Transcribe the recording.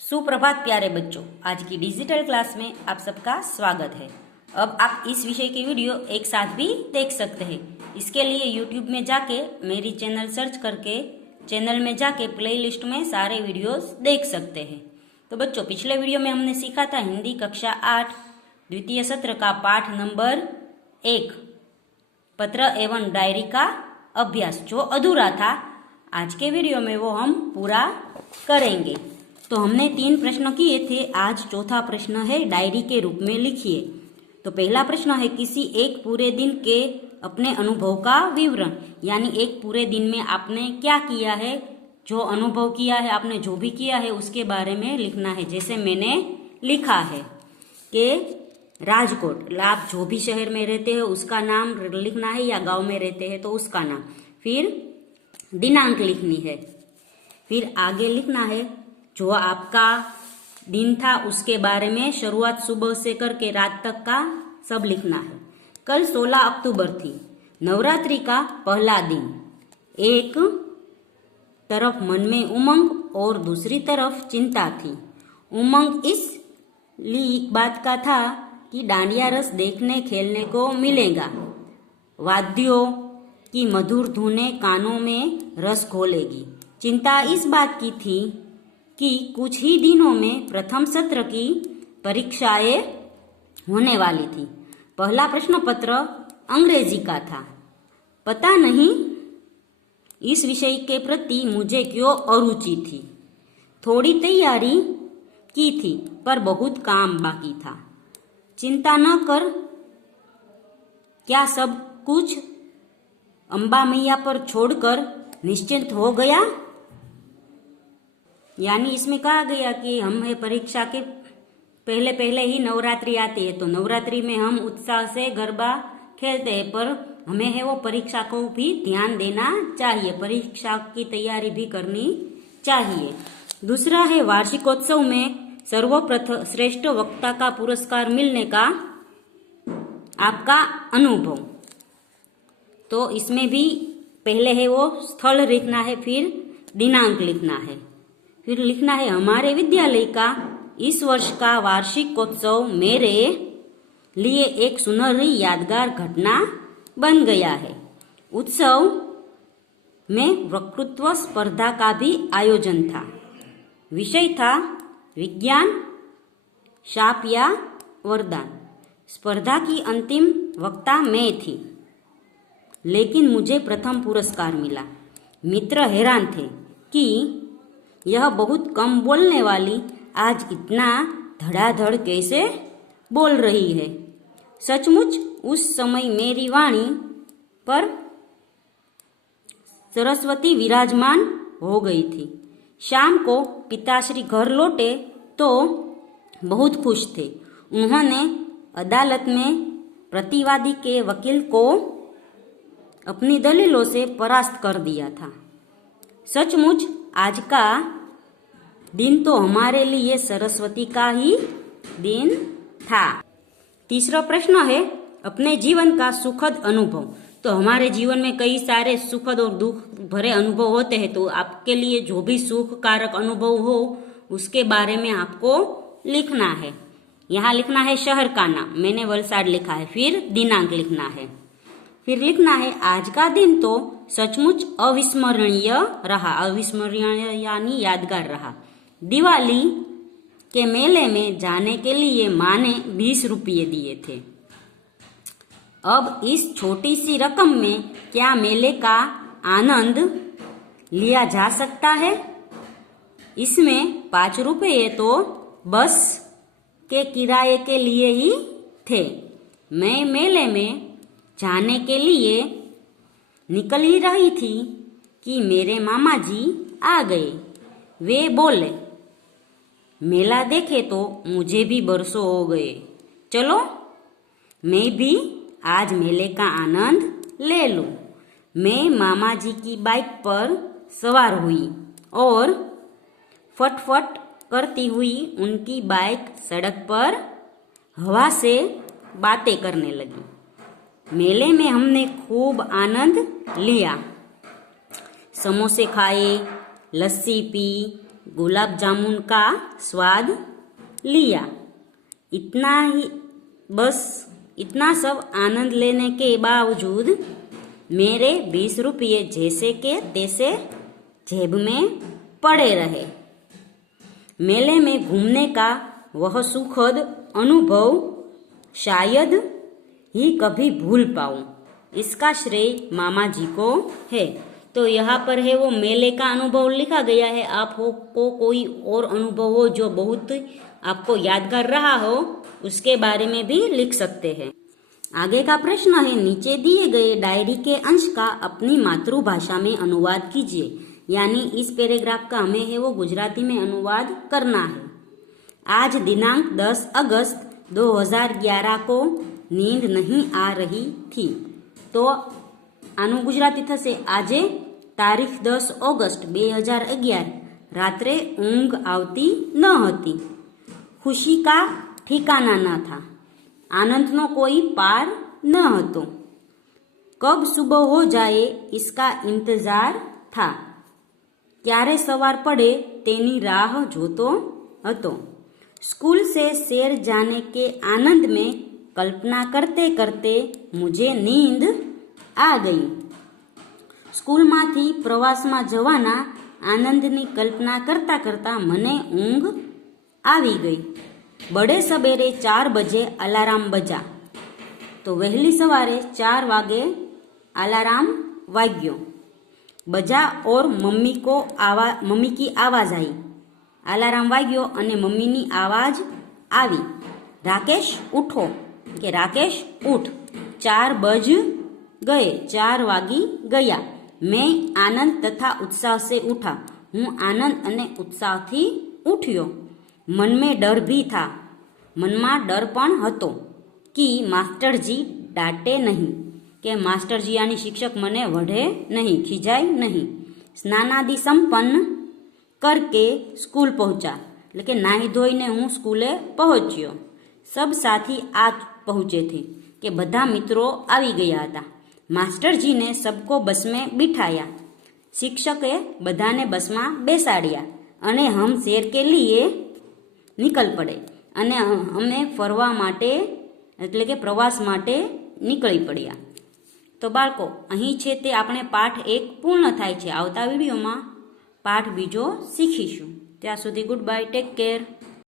सुप्रभात प्यारे बच्चों, आज की डिजिटल क्लास में आप सबका स्वागत है। अब आप इस विषय की वीडियो एक साथ भी देख सकते हैं। इसके लिए यूट्यूब में जाके मेरी चैनल सर्च करके चैनल में जाके प्लेलिस्ट में सारे वीडियोस देख सकते हैं। तो बच्चों, पिछले वीडियो में हमने सीखा था हिंदी कक्षा 8 द्वितीय सत्र का पाठ नंबर 1 पत्र एवं डायरी का अभ्यास, जो अधूरा था। आज के वीडियो में वो हम पूरा करेंगे। तो हमने 3 प्रश्न किए थे, आज चौथा प्रश्न है डायरी के रूप में लिखिए। तो पहला प्रश्न है किसी एक पूरे दिन के अपने अनुभव का विवरण, यानी एक पूरे दिन में आपने क्या किया है, जो अनुभव किया है, आपने जो भी किया है उसके बारे में लिखना है। जैसे मैंने लिखा है कि राजकोट, आप जो भी शहर में रहते हैं उसका नाम लिखना है, या गांव में रहते हैं तो उसका नाम। फिर दिनांक लिखनी है। फिर आगे लिखना है जो आपका दिन था उसके बारे में, शुरुआत सुबह से करके रात तक का सब लिखना है। कल 16 अक्टूबर थी, नवरात्रि का पहला दिन। एक तरफ मन में उमंग और दूसरी तरफ चिंता थी। उमंग इस बात का था कि डांडिया रस देखने खेलने को मिलेगा, वाद्यों की मधुर धुनें कानों में रस घोलेगी। चिंता इस बात की थी कि कुछ ही दिनों में प्रथम सत्र की परीक्षाएं होने वाली थी। पहला प्रश्न पत्र अंग्रेजी का था। पता नहीं इस विषय के प्रति मुझे क्यों अरुचि थी। थोड़ी तैयारी की थी पर बहुत काम बाकी था। चिंता न कर, क्या सब कुछ अम्बा मैया पर छोड़कर निश्चिंत हो गया। यानी इसमें कहा गया कि हम परीक्षा के पहले पहले ही नवरात्रि आती है, तो नवरात्रि में हम उत्साह से गरबा खेलते हैं, पर हमें है वो परीक्षा को भी ध्यान देना चाहिए, परीक्षा की तैयारी भी करनी चाहिए। दूसरा है वार्षिकोत्सव में सर्वप्रथम श्रेष्ठ वक्ता का पुरस्कार मिलने का आपका अनुभव। तो इसमें भी पहले है वो स्थल लिखना है, फिर दिनांक लिखना है, फिर लिखना है हमारे विद्यालय का इस वर्ष का वार्षिकोत्सव मेरे लिए एक सुनहरी यादगार घटना बन गया है। उत्सव में वक्तृत्व स्पर्धा का भी आयोजन था। विषय था विज्ञान, शाप या वरदान। स्पर्धा की अंतिम वक्ता मैं थी, लेकिन मुझे प्रथम पुरस्कार मिला। मित्र हैरान थे कि यह बहुत कम बोलने वाली आज इतना धड़ाधड़ कैसे बोल रही है। सचमुच उस समय मेरी वाणी पर सरस्वती विराजमान हो गई थी। शाम को पिताश्री घर लौटे तो बहुत खुश थे। उन्होंने अदालत में प्रतिवादी के वकील को अपनी दलीलों से परास्त कर दिया था। सचमुच आज का दिन तो हमारे लिए सरस्वती का ही दिन था। तीसरा प्रश्न है अपने जीवन का सुखद अनुभव। तो हमारे जीवन में कई सारे सुखद और दुख भरे अनुभव होते हैं, तो आपके लिए जो भी सुख कारक अनुभव हो उसके बारे में आपको लिखना है। यहाँ लिखना है शहर का नाम, मैंने वलसाड लिखा है। फिर दिनांक लिखना है, फिर लिखना है आज का दिन तो सचमुच अविस्मरणीय रहा। अविस्मरणीय यानी यादगार रहा। दिवाली के मेले में जाने के लिए माँ ने 20 रुपये दिए थे। अब इस छोटी सी रकम में क्या मेले का आनंद लिया जा सकता है। इसमें 5 रुपये तो बस के किराए के लिए ही थे। मैं मेले में जाने के लिए निकल ही रही थी कि मेरे मामा जी आ गए। वे बोले, मेला देखे तो मुझे भी बरसों हो गए, चलो मैं भी आज मेले का आनंद ले लूं। मैं मामा जी की बाइक पर सवार हुई और फटफट करती हुई उनकी बाइक सड़क पर हवा से बातें करने लगी। मेले में हमने खूब आनंद लिया, समोसे खाए, लस्सी पी, गुलाब जामुन का स्वाद लिया। इतना ही बस इतना सब आनंद लेने के बावजूद मेरे 20 रुपये जैसे के तैसे जेब में पड़े रहे। मेले में घूमने का वह सुखद अनुभव शायद ही कभी भूल पाऊं। इसका श्रेय मामा जी को है। तो यहाँ पर है वो मेले का अनुभव लिखा गया है। आपको कोई और अनुभव हो जो बहुत आपको यादगार रहा हो, उसके बारे में भी लिख सकते हैं। आगे का प्रश्न है, नीचे दिए गए डायरी के अंश का अपनी मातृभाषा में अनुवाद कीजिए। यानी इस पैराग्राफ का हमें है वो गुजराती में अनुवाद करना है। आज दिनांक 10 अगस्त 2011 को नींद नहीं आ रही थी। तो આનું ગુજરાતી થશે, આજે તારીખ 10 ઓગસ્ટ 2011 રાત્રે ઊંઘ આવતી ન હતી। खुशी का ठिकाना न था, आनंदનો કોઈ પાર ન હતો। कब सुबह हो जाए इसका इंतजार था, ક્યારે સવાર પડે તેની રાહ જોતો હતો। स्कूल से शहर जाने के आनंद में कल्पना करते करते मुझे नींद आ गई। स्कूलમાંથી પ્રવાસમાં જવાના આનંદની કલ્પના કરતા કરતા મને ઊંઘ આવી ગઈ। બડે સવેરે 4 બજે અલાર્મ બજા, તો વહેલી સવારે 4 વાગે अलार्म वाग्यो। बजा और मम्मी की आवाज आई। अलार्म वाग्यो अने मम्मी नी आवाज आवी, राकेश उठो, के राकेश उठ। 4 बज गए, 4 वागी गया। मैं आनंद तथा उत्साह से उठा, हूँ आनंद अने उत्साह थी उठ्यो। मन में डर भी था, मन में डर पण हतो कि मास्टर जी डांटे नहीं, के मास्टर जी यानी शिक्षक मने वढे नहीं, खीजाय नहीं। स्नानादि संपन्न करके स्कूल पहुंचा, लेकिन नाही धोईने हूँ स्कूले पहुंच्यो। सब साथी आ पहुंचे थे कि बधा मित्रों आवी गया था। मास्टर जी ने सबको बस में बिठाया, शिक्षके बधाने बस में बेसाड्या अने हम शहर के लिए निकल पड़े अने अमे फरवा माटे एटले के प्रवास माटे निकली पड्या। तो बाळको अहीं छे ते आपणे पाठ 1 पूर्ण थाय छे। आवता विडियोमां पाठ बीजो शीखीशुं। त्यां सुधी गुड बाय, टेक केर।